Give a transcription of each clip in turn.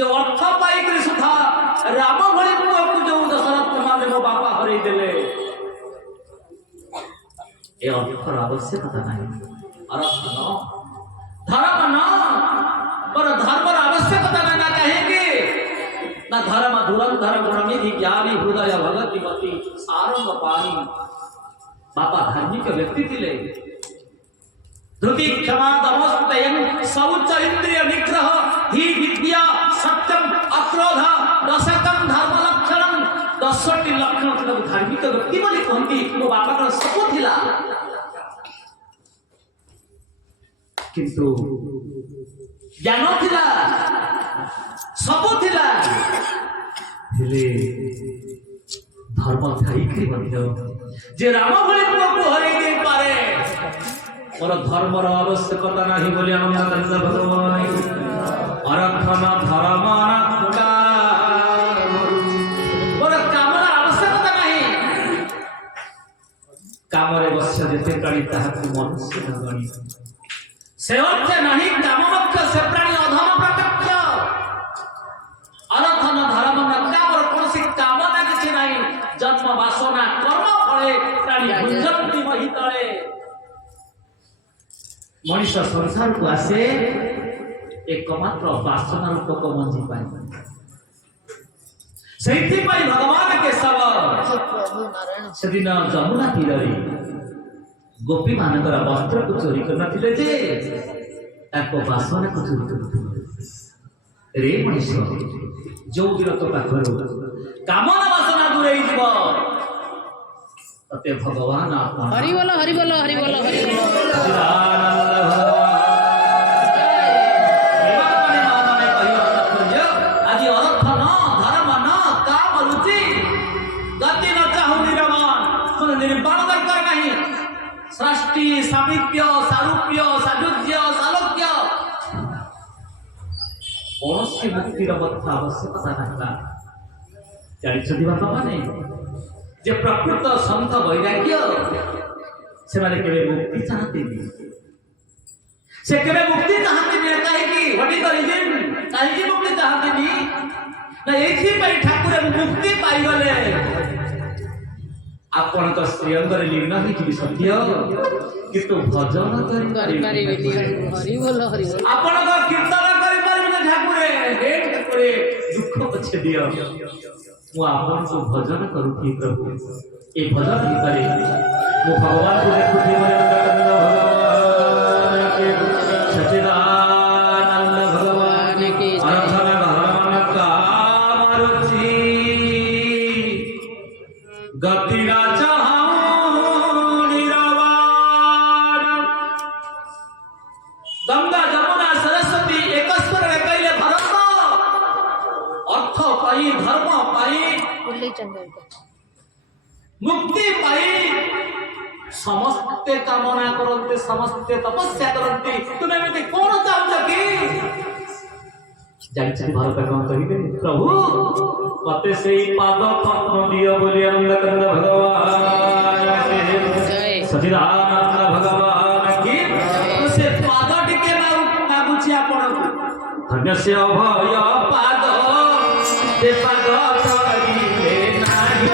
जो अर्थ पाई सुधा राम भली पुआ को जो दशरथ माने मो बापा हरई देले ए अर्थर आवश्यकता नहीं। अर्थ न धर्म न पर धर्म आवश्यकता ना कहेंगे ना धर्म धुरंधर गुणनिधि ज्ञानी हृदय भगति मति सारंग पाणी बापा धार्मिक व्यक्ति थिले। धृति क्षमा दमस्तयं शौच इंद्रिय निग्रह ही विद्या सत्यम अक्रोध दशकम धर्म लक्षणम 10टी लक्षण धार्मिक व्यक्ति बोली कहती मो बापा सब थिला किंतु ज्ञान थिला सब थिला धर्म थाई जे राम भली पुआ को हरई दे पारे और धर्मर आवश्यकता नहीं बोली आनंद भगवान अरथन धर्म और कामर आवश्यकता नहीं कामरे बस्य जेते प्राणी ताहाकु मनुष्य न गणी से अर्थ नहीं काम मुख्य से प्राणी अधम प्रत्यक्ष अरथन धर्म न कामर कोनसी कामना किछि नहीं जन्म वासना कर्म फले प्राणी भुंजंती महितळे मनुष्य संसार को आसे एकमात्र वासना रूपक मंजी पाए सेठी पाई भगवान के सब सेदिन जमुना तीरे गोपी मानकर वस्त्र को चोरी करना थिले जे एको वासना को चोरी करथिले रे मनुष्य जो विरत पाखरो कामना वासना दूरे जीव तते भगवान आपन हरि बोलो हरि बोलो हरि बोलो हरि बोलो सृष्टि सामीप्य सारूप्य साजुज्य सालोक्य कौनसी मुक्तिर मध्य आवश्यकता नहीं जानी माने जे प्रकृत संत वैराग्य से माने केवे मुक्ति चाहते से केवे मुक्ति चाहते नहीं कहीं व्हाट इज द रीजन कहीं मुक्ति चाहते नहीं ना एथि पई ठाकुर मुक्ति पाई गले आपण तो स्त्री अंदर लीन ही कि सत्य किंतु भजन करि परिबेनी हरि बोलो आपण तो कीर्तन करि परिबेनी ठाकुर हे ठाकुर दुख पछे दियो मु आपण को भजन करूथि प्रभु ए भजन भितरे मु भगवान को देखुथि मन भगवान के सच्चिदानंद भगवान के आराधना भगवान का मारुति गति ना चाहूं निरावार गंगा जमुना सरस्वती एक स्वर में कहले भरत अर्थ पाई धर्म पाई मुक्ति पाई समस्ते कामना करते समस्ते तपस्या करते तुम एमती कौन चाहूच कि जानिछी भारत कौन कहिबे प्रभु मते सेई पाद पद्म दियो बोली आनंद कंद भगवान के सच्चिदानंद भगवान की से पाद टिके मागुछि आपण धन्य से अभय पाद से पाद करिले नाही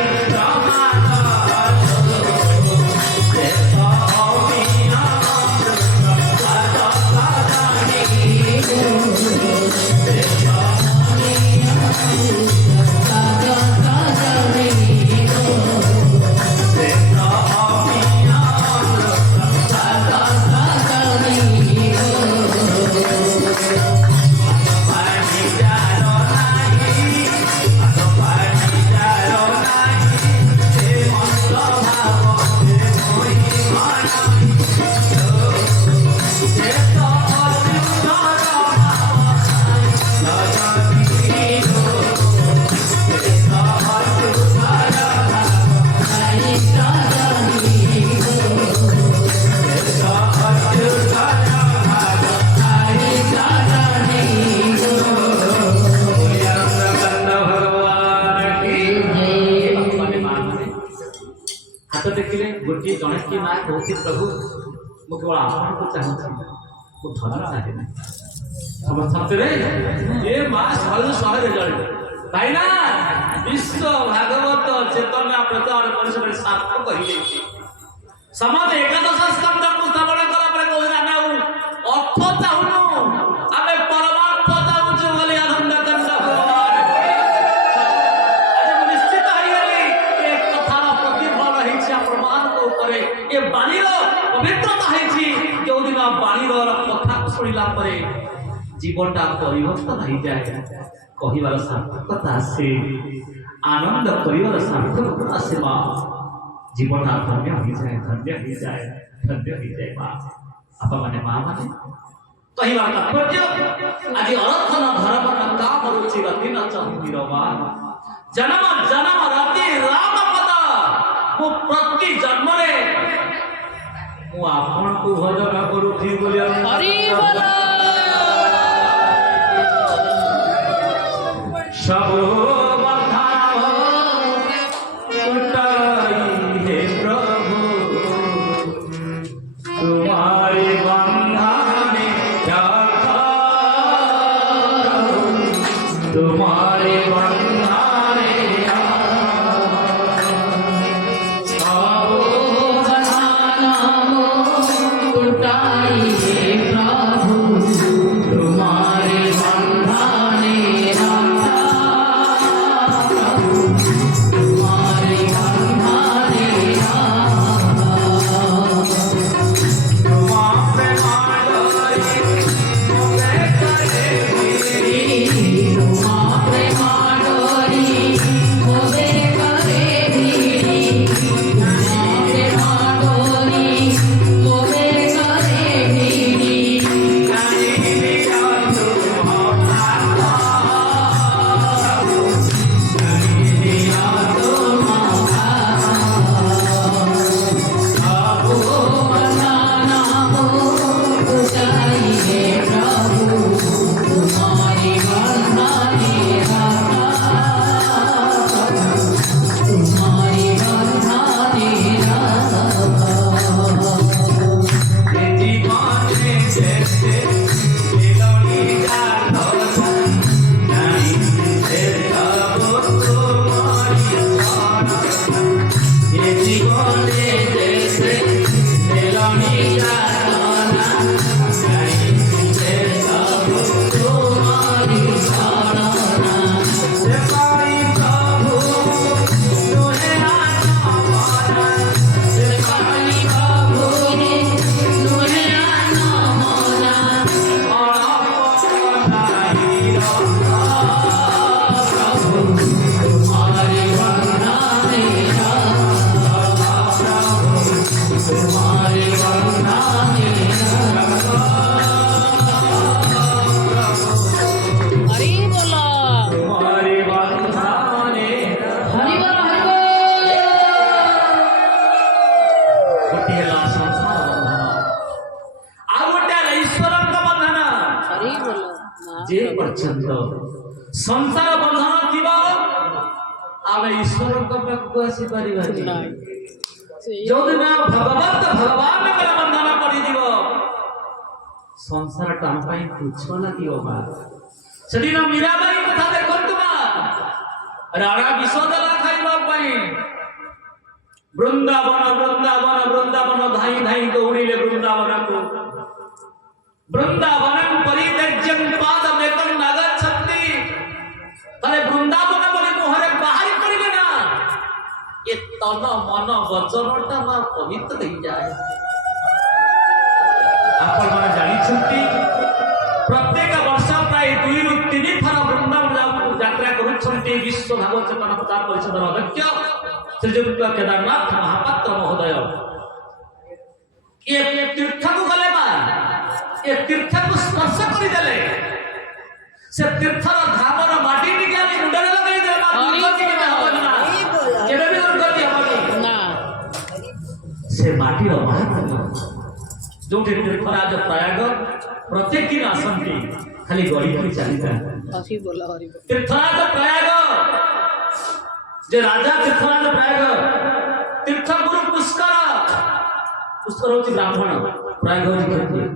गोटे जड़े माँ कहती प्रभु मु केवल आपण को चाहूँ धन चाहे ছাত্রে এ মাস ভালো শহরে রেজাল্ট তাই না বিশ্ব ভাগবত চেতনা প্রচার পরিষদের সার্থক হয়েছে সমাজ একাদশ স্কন্ধ উপস্থাপন করা পরে কই না নাও অর্থ চাহুনু আমি পরমার্থ চাহুଛୁ বলে আনন্দ কন্দ ভগবান আজ ମୁଁ ନିଶ୍ଚିତ ହେଇଗଲି ଏ କଥାର ପ୍ରତିଫଳ ହେଇଛି ଆପଣମାନଙ୍କ ଉପରେ ଏ ବାଣୀର ପବିତ୍ରତା ହେଇଛି ଯୋଉଦିନ ବାଣୀର କଥାକୁ ଶୁଣିଲା ପରେ জীবনটা পরিবর্তন হয়ে যায় কহিবার সার্থকতা আসে আনন্দ করিবার সার্থকতা আসে মা জীবনটা ধন্য হয়ে যায় ধন্য হয়ে যায় ধন্য হয়ে যায় মা আপা মানে মা মানে কহিবার তাৎপর্য আজ অরথন ধর্মন কাম রুচি রতি ন চন্দির মা জন্ম জন্ম রতি রাম পদ মু প্রতি জন্মরে মু আপনাଙ୍କୁ ভজন କରୁଛି ବୋଲି হরি বল सब बंधन टूटाई हे प्रभु तुम्हारे बंधन रखा तुम्हारे बंधन सब बंधन टूटाई हे प्रभु तुम्हारे बंधन जे पर्यंत संसार बंधन थिबा आमे ईश्वर को पाखु आसी परिबानी जो दिन भगवान मेरा बंधन पड़ी दिव संसार टाम पाई तुच्छ लागियो बा सेदिन मीराबाई कथा देखंतु बा राणा विषदला खाइबा पाई वृंदावन धाई धाई दौड़िले वृंदावन को वृंदावन परित्यज्यं पादमेकं नागच्छन्ति तले वृंदावन बोली मोहरे बाहर करिले ना ये तन मन वचनटा मा पवित्र हो जाए आपण माने जानि छुट्टी प्रत्येक वर्ष प्राय 2 रु 3 थर वृंदावन यात्रा करूछन्ति विश्व भागवत चेतन प्रचार परिषदर अध्यक्ष श्रीयुक्त केदारनाथ महापात्र महोदय ये तीर्थ को गले बा ये तीर्थ को स्पर्श करि देले से तीर्थर धामर माटी निकाली मुंडरे लगाई दे बा दुर्गति के होबनी ना केबे भी दुर्गति होबनी ना से माटी रो महात्म्य जो तीर्थराज प्रयाग प्रत्येक दिन आसंती खाली गड़ी गड़ी चलीता हरि बोला तीर्थराज प्रयाग जे राजा तीर्थराज प्रयाग तीर्थ गुरु पुष्कर पुष्कर होची ब्राह्मण प्रयाग होची क्षत्रिय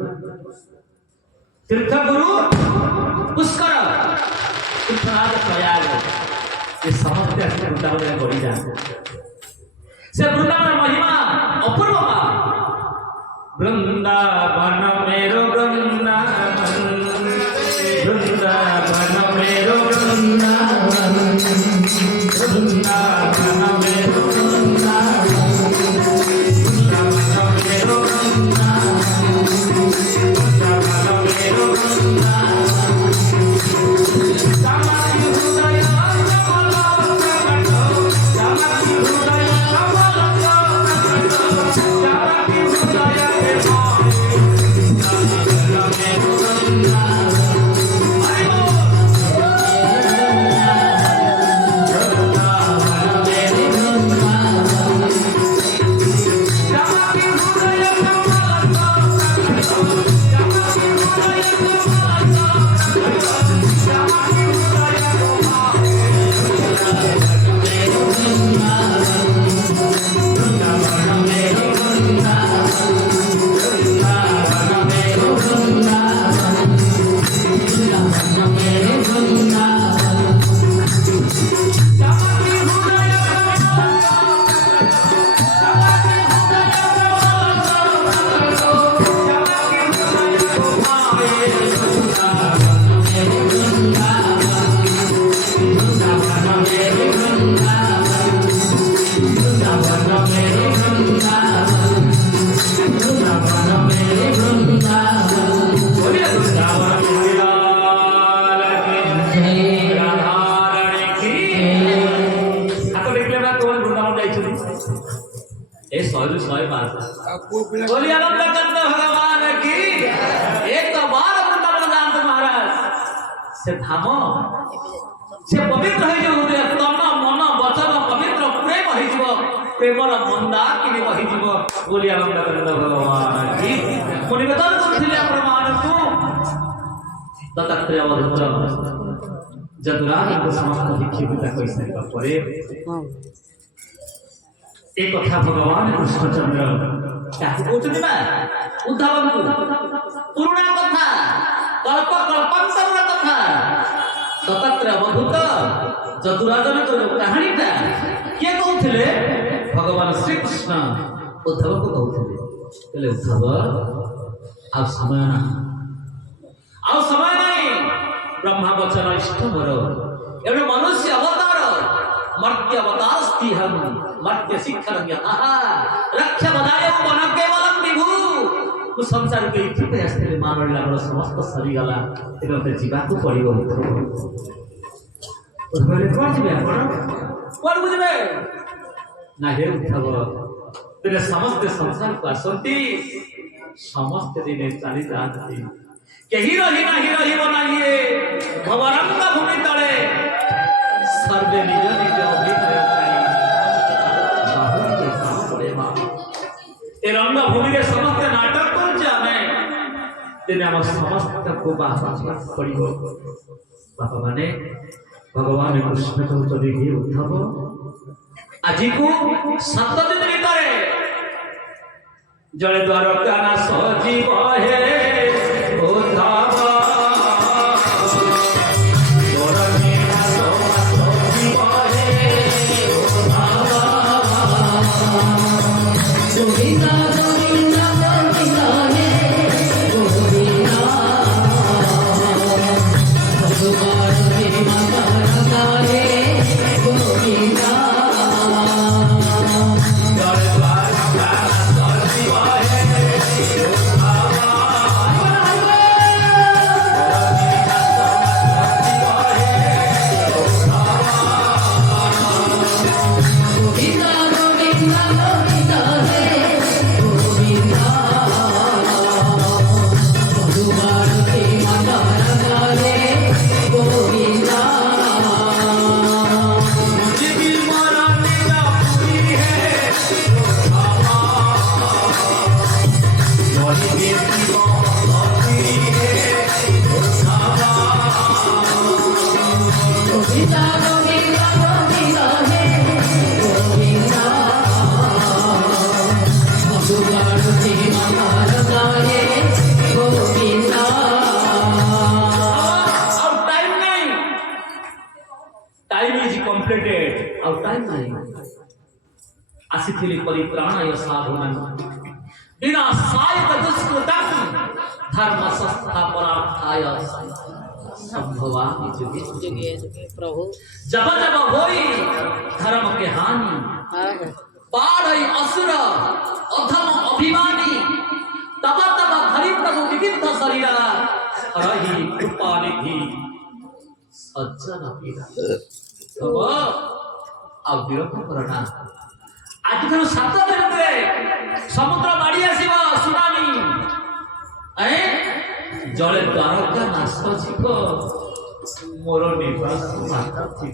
तीर्थ गुरु ଏ ସମସ୍ତେ ଆସି ବୃନ୍ଦାବନରେ ଗଡ଼ିଯାଆନ୍ତି। ସେ ବୃନ୍ଦାବନ ମହିମା ଅପୂର୍ବ ମା। ବୃନ୍ଦାବନ मेरो ବୃନ୍ଦାବନ, ବୃନ୍ଦାବନ मेरो ବୃନ୍ଦାବନ, ବୃନ୍ଦାବନ मेरो ବୃନ୍ଦାବନ, ବୃନ୍ଦାବନ मेरो ବୃନ୍ଦାବନ, मेरो बोलिए आनंद कंद भगवान की। एक तो बार वृंदावन जानते महाराज से धाम से पवित्र हो जो हृदय तन मन वचन पवित्र प्रेम हो जीव प्रेमर मंदार कि हो जीव। बोलिए आनंद कंद भगवान की। मु निवेदन करथिले आपण मानकु दत्तात्रेय अवधूत जदुराज को समस्त दीक्षिता कहि सारिबा परे एक कथा भगवान कृष्णचंद्र ତାକୁ କହୁଛନ୍ତି ବା ଉଦ୍ଧାବନକୁ ପୁରୁଣା କଥା କଳ୍ପ କଳ୍ପାନ୍ତରର କଥା ଦତ୍ତାତ୍ରେୟ ଅବଧୂତ ଯଦୁରାଜନଙ୍କର ଯୋଉ କାହାଣୀଟା କିଏ କହୁଥିଲେ? ଭଗବାନ ଶ୍ରୀକୃଷ୍ଣ ଉଦ୍ଧବକୁ କହୁଥିଲେ। କହିଲେ ଉଦ୍ଧବ ଆଉ ସମୟ ନାହିଁ, ଆଉ ସମୟ ନାହିଁ। ବ୍ରହ୍ମା ବଚନ ଇଷ୍ଟ ମୋର ଏଣୁ ମନୁଷ୍ୟ ଅବତାର मर्त्य अवतारस्ति हम मर्त्य शिक्षण यतः रक्ष बदाय वन केवलम विभु। तू संसार के इच्छुक आस्ते मानल हमर समस्त सरी गला एते जीवा को पड़िबो। उधरे कोन जिबे आपण कोन बुझबे ना हे उद्धव तेरे समस्त संसार को आसंती समस्त दिने चली जाती केही रही नाही भवरंग भूमि तले सर्वे निज निज अभिनय ए रंग भूमि रे समस्त नाटक करछे आमे तेने हम समस्त को बाहर पड़िबो। बाबा माने भगवान कृष्ण को देखि उद्धव आज को 7 दिन भीतर जड़े द्वार काना सजीव हे उद्धव କମ୍ପ୍ଲିଟେଡ୍ ଆଉ ଟାଇମ୍ ନାହିଁ ଆସିଥିଲି ପରିତ୍ରାଣାୟ ସାଧୁନାଂ ବିନାଶାୟ ଦୁଷ୍କୃତଂ ଧର୍ମ ସଂସ୍ଥାପନାर्थाय संभवामि जुगे जुगे जुगे प्रभु जब जब होई धर्म के हानि बाढ़ई असुर अधम अभिमानी तब तब हरि प्रभु विविध शरीरा हरहि कृपा निधि सज्जन पीरा तब आ विरक्त करना आज ठाରୁ 7 ଦିନ ପରେ ସମୁଦ୍ର ମାଡ଼ି ଆସିବ ସୁନାମୀ जड़े द्वारका नाश जीव मोर निवास माता थी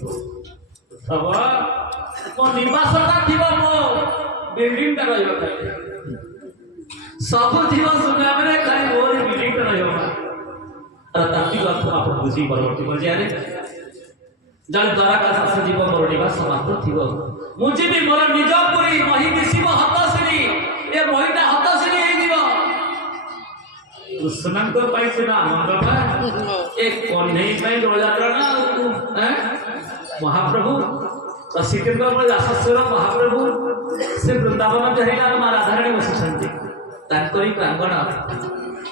मो निवासटा थी मो बिल्डिंग रही सब थी सुनाम खाली मोर बिल्डिंग रही आप बुझी परवर्ती पर्याय जड़े द्वारका नाश जीव मोर निवास माता थी मुझे मोर निज पुरी मही दिशिव हतश्री ए महीटा हतश्री कृष्णांक पाइसे ना मंगपा एक कन्हई पाई डोलयात्रा ना हैं महाप्रभु तो सिकंदर में आसस्वर महाप्रभु से वृंदावन जहिला मा राधाराणी बसिसंती तांकरी प्रांगण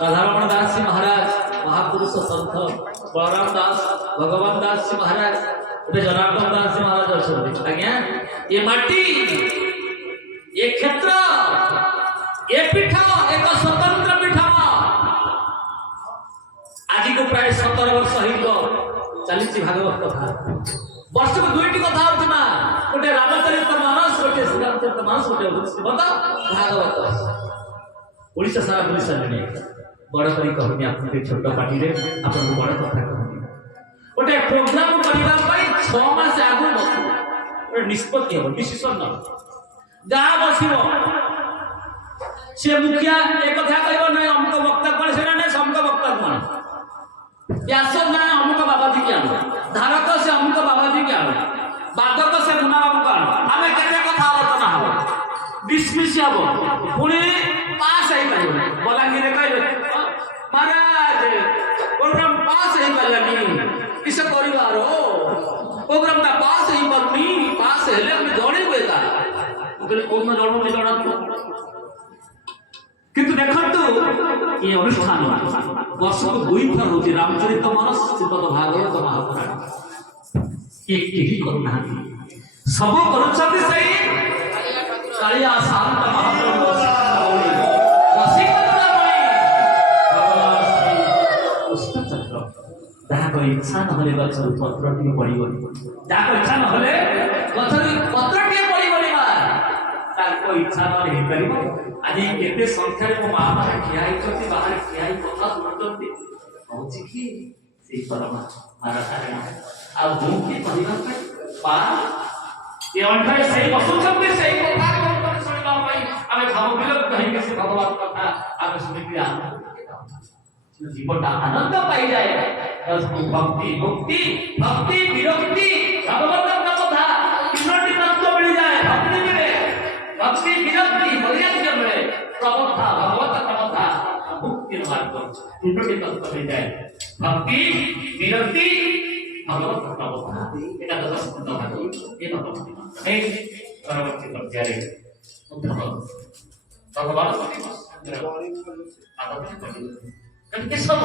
राधारमण दास जी महाराज महापुरुष संत बलराम दास भगवान दास जी महाराज ये जनार्दन दास जी महाराज अछंती आज्ञा ये माटी ये क्षेत्र ये पीठ एक स्वतंत्र पीठ आज को प्राय 17 वर्ष चली भागवत कथा वर्ष को 2टी कथा होती ना गोटे रामचरित मानस गोटे श्रीरामचरित मानस गोटे श्रीमद भागवत ओडिशा सारा बुली सारे बड़ करी कहूनी आप छोट पार्टी रे आपन बड़ कथा कहूनी गोटे प्रोग्राम करबा पई 6 मास आगु बसु निष्पत्ति हो डिसीजन न गा बसिबो से मुखिया एक कथा कहबो नै हमको वक्ता कोन से नै समको वक्ता कोन व्यास ना अमुक बाबाजी के आनो धारक से अमुक बाबाजी के आनो बाधक से मुना बाबू का आनो हमें केते कथा आलोचना हो डिसमिस हबो पुणी पास आई पाइबो बलांगीर कहले महाराज प्रोग्राम पास आई पालानी किस परिवार हो प्रोग्राम ता पास आई पत्नी पास हेले हम जणे बेता कहले कोन जणो नि जणा किंतु देखंतु ये अनुष्ठान वर्ष को 2 थर होती रामचरित मानस श्रीमद भागवत महापुराण एक ही करना सब करूछथि सही कालिया शांत महाप्रभु रसिकतामणि पुष्प चक्र ताको इच्छा न होले गछर पत्रटी पड़िबो ताको इच्छा न होले गछर पत्रटी पड़िबो बा ताको इच्छा न हे करिबो आज केते संख्या रे मां माने खियाई करती बाहर खियाई कथा सुनतती होची कि से परमा महाराज आ भूखी परिवार पे पा ये अंठाई सही बसु छथि सही कथा कोन सुनबा पई आमे भाव बिलक कहि के से भगवान कथा आमे सुनि के जीवनटा आनंद पाई जाए भक्ति मुक्ति भक्ति विरक्ति भगवान का कथा तीनोटी तत्व मिल जाए भक्ति मिले भक्ति विरक्ति वैराग्य मिले प्रबोधा भगवत प्रबोधा मुक्ति मार्ग तीनोटी तत्व मिल जाए भक्ति विरक्ति भगवत प्रबोधा एटा तो संत भागवत ये भक्ति है परवर्ती पर्याय भगवान कति सब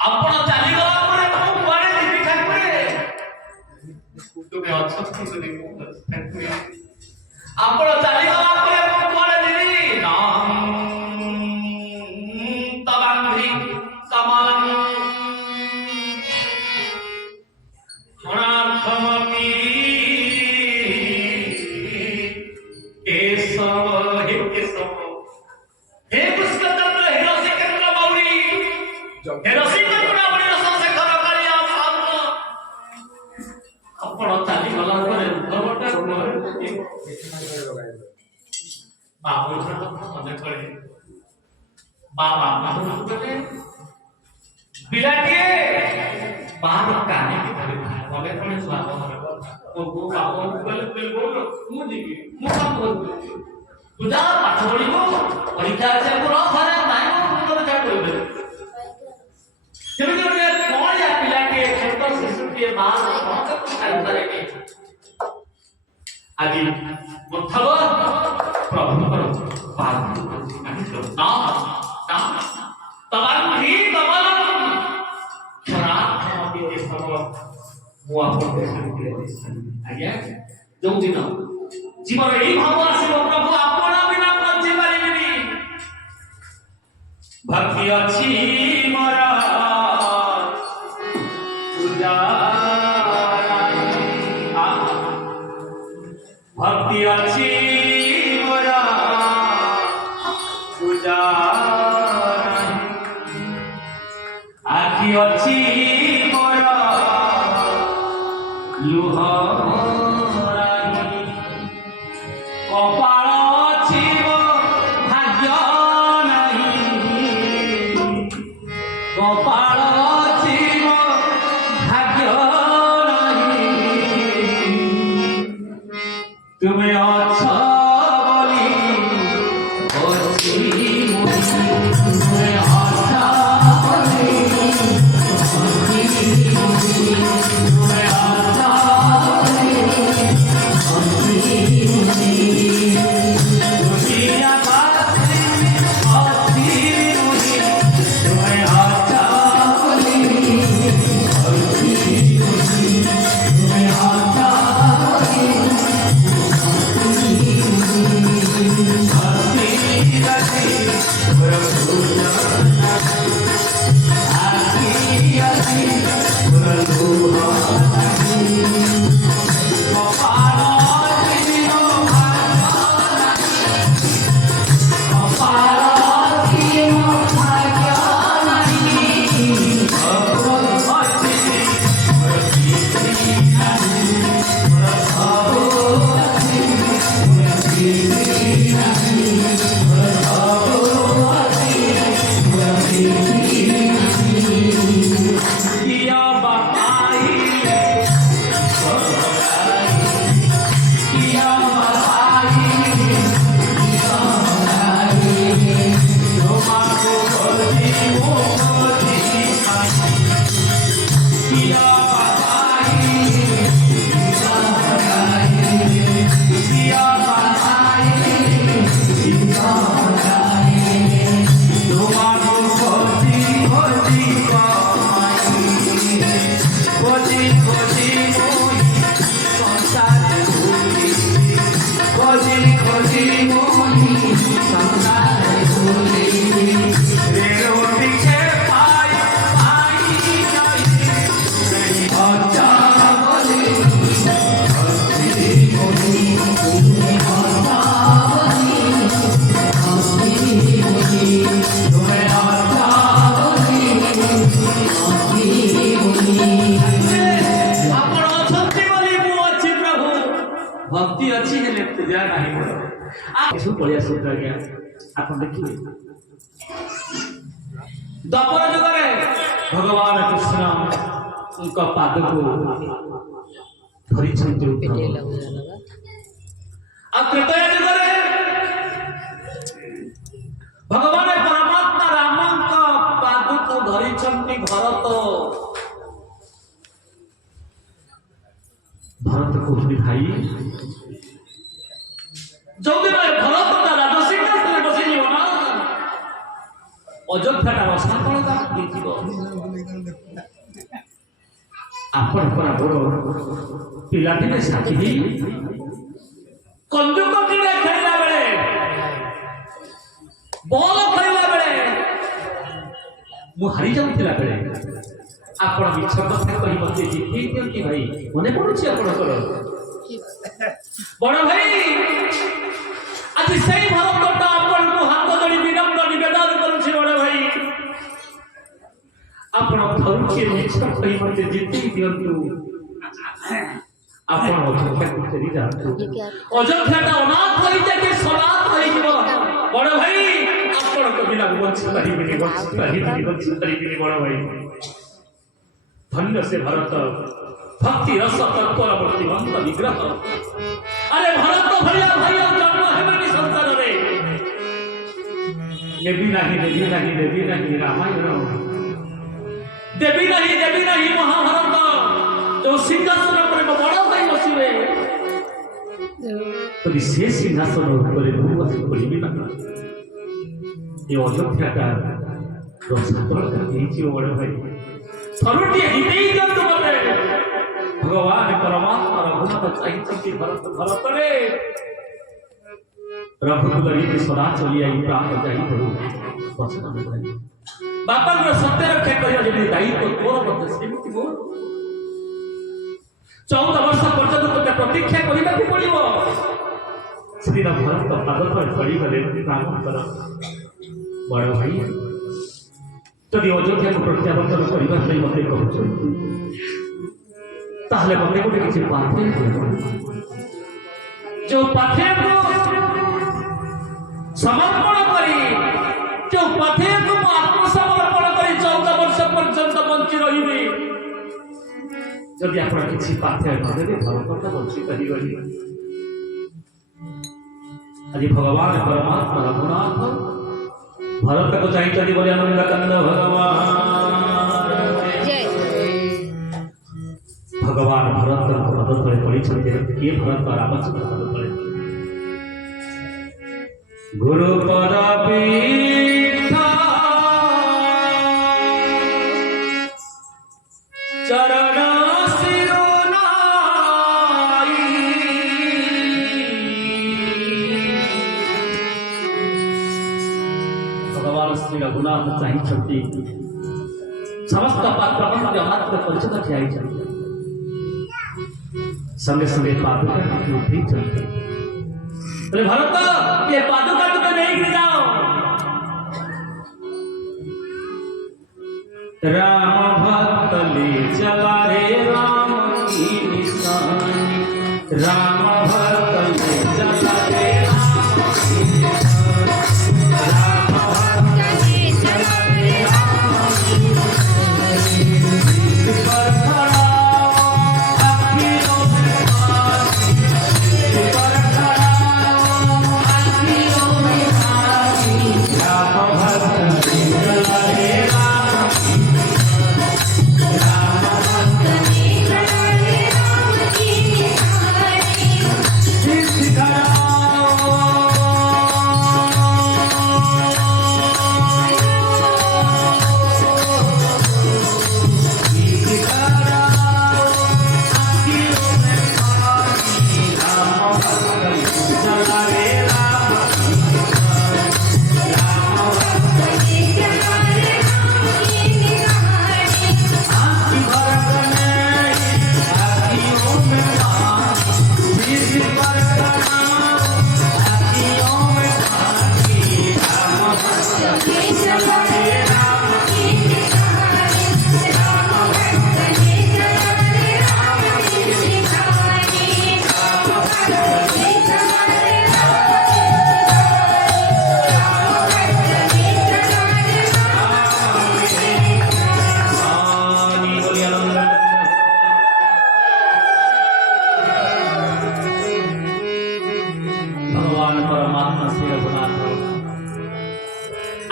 आपण चाली गला परे को कुआडे दिखि ठाकुरे तुमे अछत से देखो ठाकुरे आपण चाली गला परे को कुआडे दिखि नाम तबांधी कमलम मनाथमपि केशव हे पुष्प तत्व हे रसिकेन्द्र मौली हे रसिकेन्द्र मौली रसशेखर कालिया साधु आपण चाली गला परे उद्धवटा बाबू छट मने करे बाबा बाबू कहले बिलाटिए बाबा काने के धरे मगे कोने सुआ ओ बाबू कहले बोल मु जीवी मु काम कर तुझा पाठ पढिबो परीक्षा से पुरो सारे नाइ को जा करबे केबे कोन या पिला के छोट शिशु के मां ଜାଣିପାରେନି ଆଜି ମଥବ ପ୍ରଭୁଙ୍କର ପାଦ ନା ନା ତମର ହିଁ ତମର ଖରାପ ଦିଏ ସବ ମୁଁ ଆପଣଙ୍କୁ ଆଜ୍ଞା ଯୋଉଦିନ ଜୀବନ এই ভাব আসিব প্রভু আপন বিনা বঞ্চি পারিবেনি ভক্তি ଅଛି মোরা পূজা ভক্তি ଅଛି মোরা পূজা আখি ଅଛି মোরা লুহ কপাল ଅଛି ମୋ ଭାଗ୍ୟ ନାହିଁ কপাল ଅଛି ମୋ ଭାଗ୍ୟ ନାହିଁ ତୁମେ ଅଛ ବୋଲି ଅଛି ତୁମେ ଅଛ ବୋଲି ତୁମେ ଅଛ দুনিয়া বাসি অস্থির মুনি তুমি আচ্ছা বলি তুমি আচ্ছা বলি ভক্তি রাখি প্রভু আখি আখি প্রভু ভক্তি ଅଛି ହେଲେ ପୂଜା ନାହିଁ ମୋର ସବୁ ପଳେଇ ଆସିବ ଆଜ୍ଞା ଆପଣ ଦେଖିବେ ଦ୍ୱାପର ଯୁଗରେ ଭଗବାନ କୃଷ୍ଣଙ୍କ ପାଦକୁ ଧରିଛନ୍ତି ଆଉ ତ୍ରେତୟା ଯୁଗରେ ଭଗବାନ ପରମାତ୍ମା ରାମଙ୍କ ପାଦକୁ ଧରିଛନ୍ତି ଭରତ भरत कौशली भाई जोदिन भरत का राजसिंहासन बसी जीव ना अयोध्या का रसातलता देखिब आपण परा बड़ पिलादिने साथी ही कंजुक किने खेलला बेले बॉल खेलला बेले मु हारी जाउथिला बेले आपण मिछ कथा कहि मते जितेई दियंती भाई मने पडुछि आपणकर बड़ भाई आज सेई भरतटा आपण को हाथ जोड़ी विनम्र निवेदन करूछि बड़ भाई आपण थरुछि मिछ कहि मते जितेई दियंतु आपण अयोध्या को चली जातु अयोध्याटा अनाथ होई जाके सनाथ होई जिवो बड़ भाई आपण को बिना बंच परिबिनी बड़ भाई धन्य से भरत भक्ति रस तत्परवर्ती मंत्र विग्रह अरे भरत भैया भाई जन्म हेबेनी संसार रे देवी नहीं रामायण देवी नहीं महाभारत जो सिंहासन पर তুমি সে সিংহাসন উপরে বহুবাসী করিবে না এই অযোধ্যাটা রসাতলটা দিয়েছি বড় ভাই থরটিয়ে দিতেই জন্তু বলে ভগবান পরমাত্মা রঘুনাথ চাহিଛନ୍ତି ভরତରେ ରଘୁକୁଲରେ ସଦା ଚଳିଆଇ ପ୍ରାଣ ଯାଇ ପ୍ରଭୁ ବଚନ ଦେଇ ବାପାଙ୍କର ସତ୍ୟ ରକ୍ଷା କରିବା ଯେମିତି ଦାୟିତ୍ୱ ତୋର ମଧ୍ୟ ସେମିତି ମୋର 14 ବର୍ଷ ପର୍ଯ୍ୟନ୍ତ ତୋତେ ପ୍ରତୀକ୍ଷା କରିବାକୁ ପଡ଼ିବ ଶ୍ରୀର ଭରତ ପାଦ ତଳେ ପଡ଼ିଗଲେ ରାମଙ୍କର ବଡ଼ ଭାଇ ଯଦି ଅଯୋଧ୍ୟାକୁ ପ୍ରତ୍ୟାବର୍ତ୍ତନ କରିବା ପାଇଁ ମୋତେ କହୁଛନ୍ତି ତାହେଲେ ମୋତେ ଗୋଟେ କିଛି ପାଥେୟ ଯେଉଁ ପାଥେୟକୁ समर्पण करी जो पथे को आत्मसमर्पण करी 14 वर्ष पर्यंत बंची रही जदि आप किसी पाथ्य नदेवे भरत बंची रही आज भगवान परमात्मा रघुनाथ भरत को चाहिए बोले आनंद कंद भगवान भरत पद तले पड़ी किए भरत रामचंद्र पद तले गुरुपद पीठा चरण शिरोनाई भगवान श्री रघुनाथ चाहिए समस्त पात्र हाथ में परिचित ठिया संगे संगे पादुका उठी चलते बोले भरत ये पादुका तो नहीं गिर जाओ राम भक्त ले चला रे राम की निशानी राम भक्त ले चला रे राम की निशानी राम भक्त ले चला रे राम की निशानी पर खड़ा अखियों में पानी पर खड़ा अखियों में पानी राम भक्त ले चला रे राम की राम भक्त ले चला रे राम की निशानी भगवान परमात्मा श्री रघुनाथ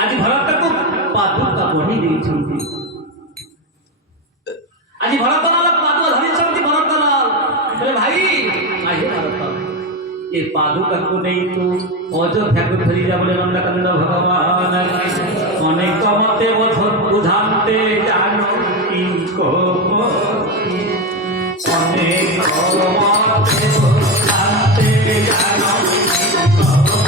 आज भरत को पादुका बढ़ी देइछन्ति आज भरत लाल पादुका धरिछन्ति भरत लाल बोले भाई आज भरत ये पादुका को नहीं तो अयोध्या को धरि जा बोले नंदकंद भगवान अनेक मते बुझान्ते जानो इनको अनेक मते बुझान्ते जानो बोले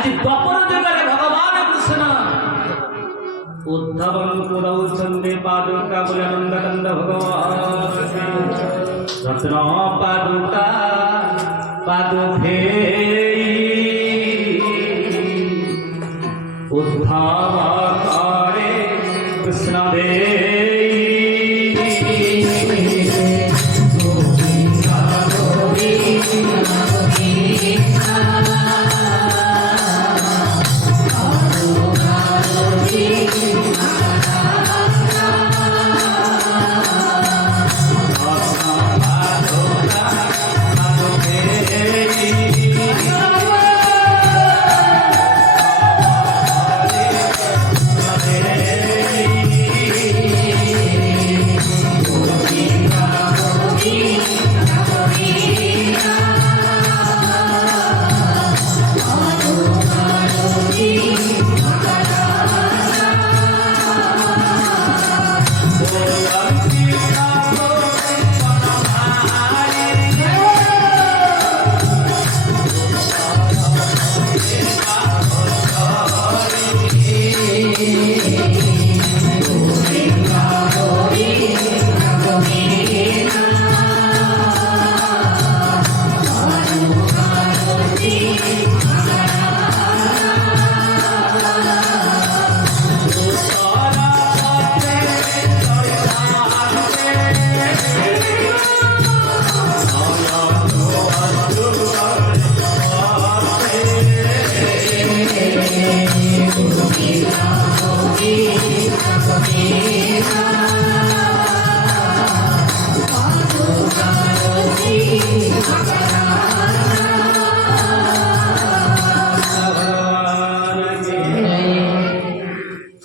ଆଜି ଦ୍ୱାପର ଯୁଗରେ ଭଗବାନ କୃଷ୍ଣ ଉଦ୍ଧବଂ ପୁରଉଛନ୍ତି ପାଦୁକା ବୋଲି ନନ୍ଦକନ୍ଦ ଭଗବାନ ରତ୍ନ ପାଦୁକା ପାଦୁଭେ उद्धाव करे कृष्ण दे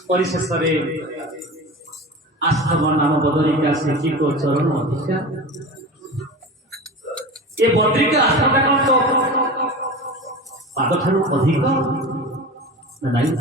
परिशेषरे आस्तव नाम बदरिका श्री को चरण अधिकार ये बद्रिका आस्थाटा तो पाद ठारू अधिक ना नहीं